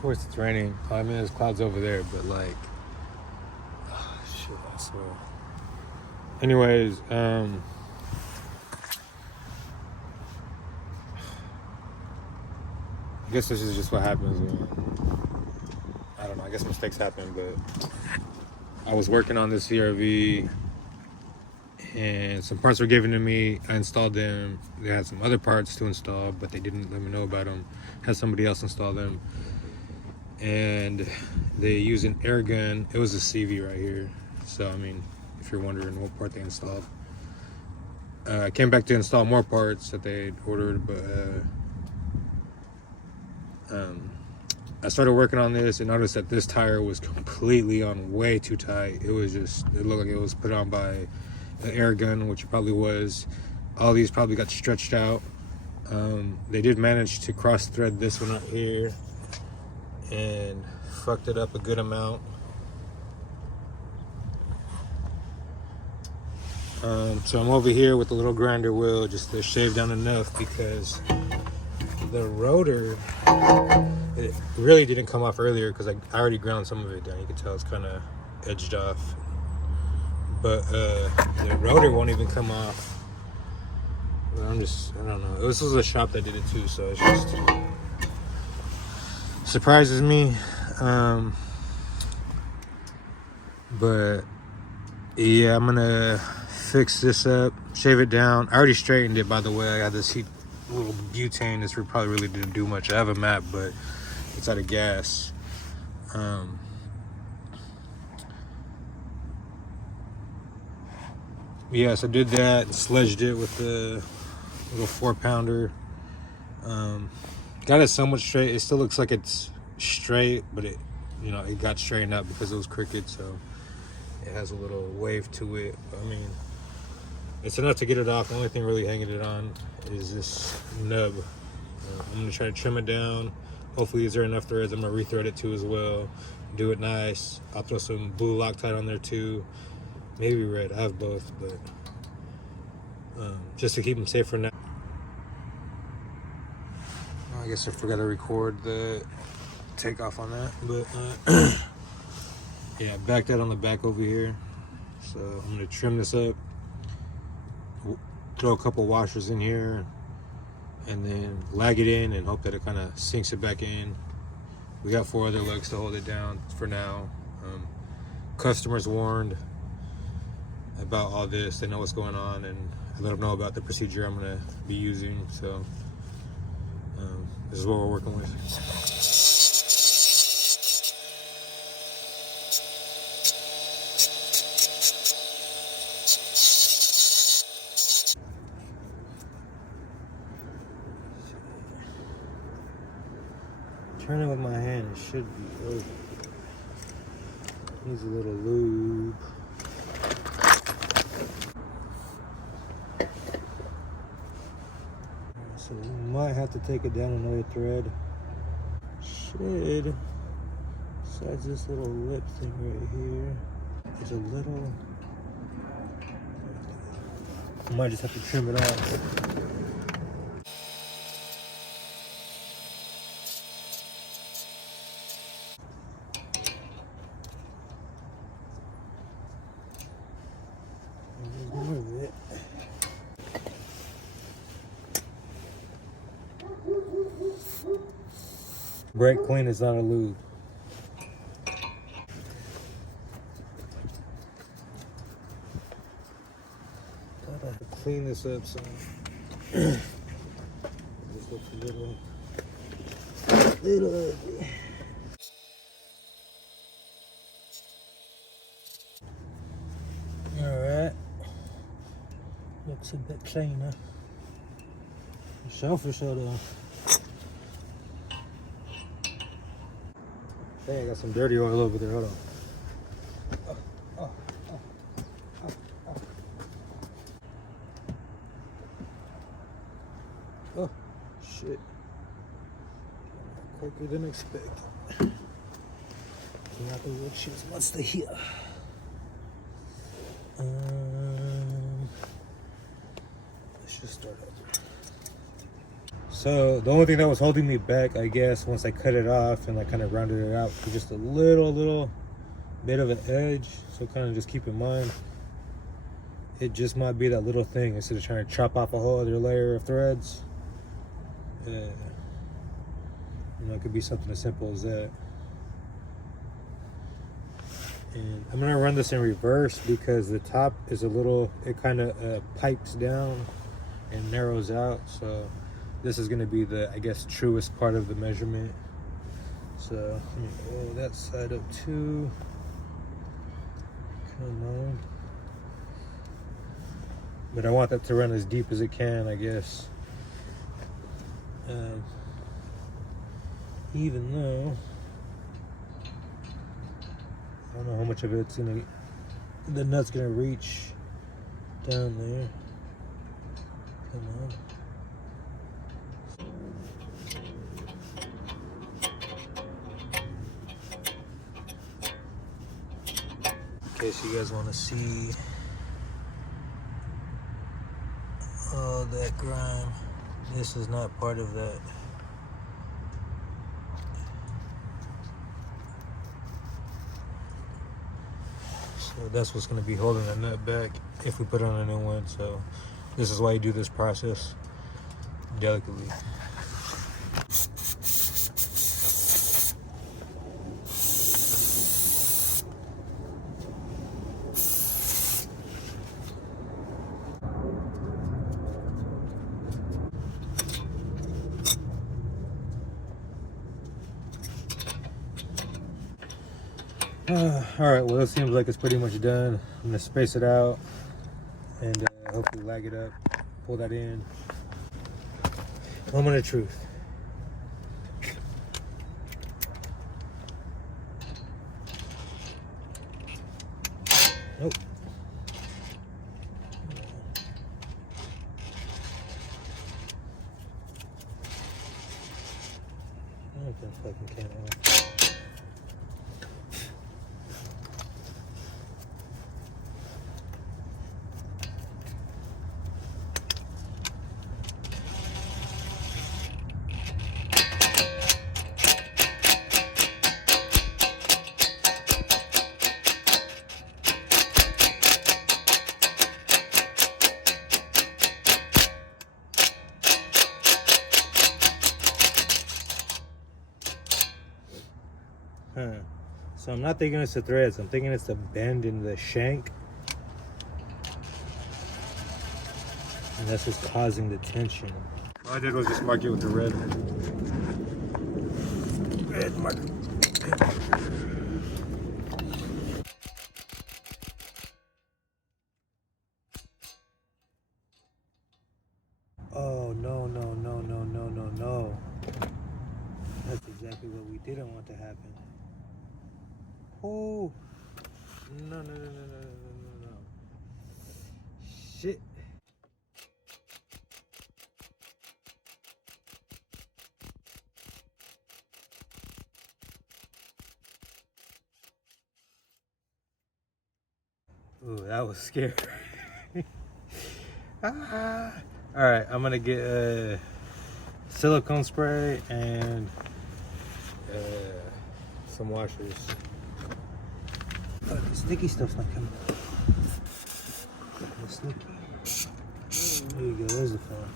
course it's raining. I mean, there's clouds over there, but like, oh, shit, I swear. Anyways, I guess this is just what happens when, I don't know, I guess mistakes happen, but I was working on this CRV and some parts were given to me. I installed them. They had some other parts to install, but they didn't let me know about them. Had somebody else install them. And they use an air gun. It was a CV right here. So, I mean, if you're wondering what part they installed. I came back to install more parts that they ordered, but I started working on this and noticed that this tire was completely on way too tight. It was just, it looked like it was put on by an air gun, which it probably was. All these probably got stretched out. They did manage to cross thread this one out here and fucked it up a good amount. So I'm over here with the little grinder wheel just to shave down enough, because the rotor, it really didn't come off earlier because I already ground some of it down. You can tell it's kind of edged off, but the rotor won't even come off. But I don't know. This was a shop that did it too, so it's just surprises me. But yeah, I'm gonna fix this up, shave it down. I already straightened it, by the way. I got this little butane. This probably really didn't do much. I have a map, but it's out of gas. Yes, I did that. Sledged it with the little 4-pounder. Got it somewhat straight. It still looks like it's straight, but it got straightened out because it was crooked, so it has a little wave to it. I mean, it's enough to get it off. The only thing really hanging it on is this nub. I'm gonna try to trim it down. Hopefully these are enough threads. I'm gonna rethread it too as well. Do it nice. I'll throw some blue Loctite on there too. Maybe red. I have both, but just to keep them safe for now. I guess I forgot to record the takeoff on that, but yeah, back that on the back over here. So I'm gonna trim this up, throw a couple washers in here, and then lag it in and hope that it kind of sinks it back in. We got 4 other legs to hold it down for now. Customers warned about all this. They know what's going on, and I let them know about the procedure I'm gonna be using. So this is what we're working with. Turn it with my hand, it should be over. Needs a little lube. So we might have to take it down another thread. Should, besides this little lip thing right here, there's a little, I might just have to trim it off. Brake clean is not a lube. Gotta clean this up some. This looks a little ugly. Alright. Looks a bit cleaner. For sure though. Hey, I got some dirty oil over there. Hold on. Oh, shit. Quicker than expected. Not the wood shit's much to hear. Let's just start over. So the only thing that was holding me back, I guess, once I cut it off and I kind of rounded it out, was just a little bit of an edge. So kind of just keep in mind, it just might be that little thing instead of trying to chop off a whole other layer of threads. You know, it could be something as simple as that. And I'm gonna run this in reverse because the top is a little, it kind of pipes down and narrows out. So this is gonna be the, I guess, truest part of the measurement. So let me roll that side up too. Come on. But I want that to run as deep as it can, I guess. Even though I don't know how much of it's gonna, the nut's gonna reach down there. Come on. In case you guys want to see all that grime, this is not part of that. So that's what's going to be holding the nut back if we put on a new one. So this is why you do this process delicately. All right, well, it seems like it's pretty much done. I'm gonna space it out and hopefully lag it up, pull that in. Moment of truth. Nope. Open fucking camera. So I'm not thinking it's the threads, I'm thinking it's the bend in the shank. And that's what's causing the tension. All I did was just mark it with the red marker. Oh, no. That's exactly what we didn't want to happen. Oh, no. Shit. Ooh, that was scary. All right, I'm gonna get silicone spray and some washers. Oh, the sticky stuff's not coming out. The sticky. There you go, there's the phone.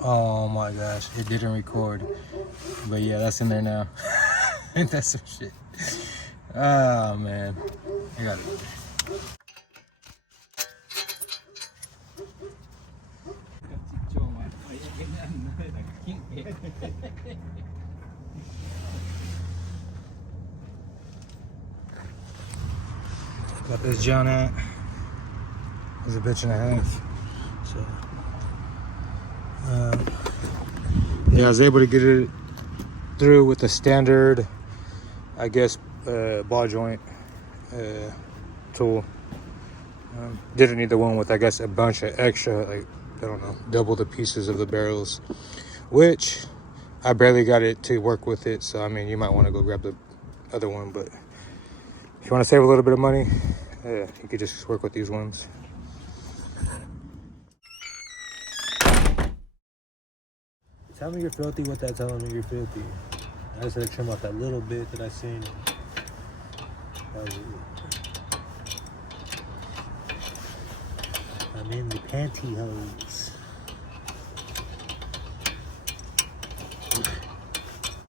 Oh my gosh, it didn't record. But yeah, that's in there now. Ain't that some shit? Oh man. I got it. Got this John at. It's a bitch and a half. So yeah, I was able to get it through with the standard, I guess, ball joint tool. Didn't need the one with, I guess, a bunch of extra, like, I don't know, double the pieces of the barrels, which I barely got it to work with it. So, I mean, you might want to go grab the other one, but if you want to save a little bit of money, you could just work with these ones. Tell me you're filthy with that telling me you're filthy. I just had to trim off that little bit that I seen. That was it. I'm in the pantyhose.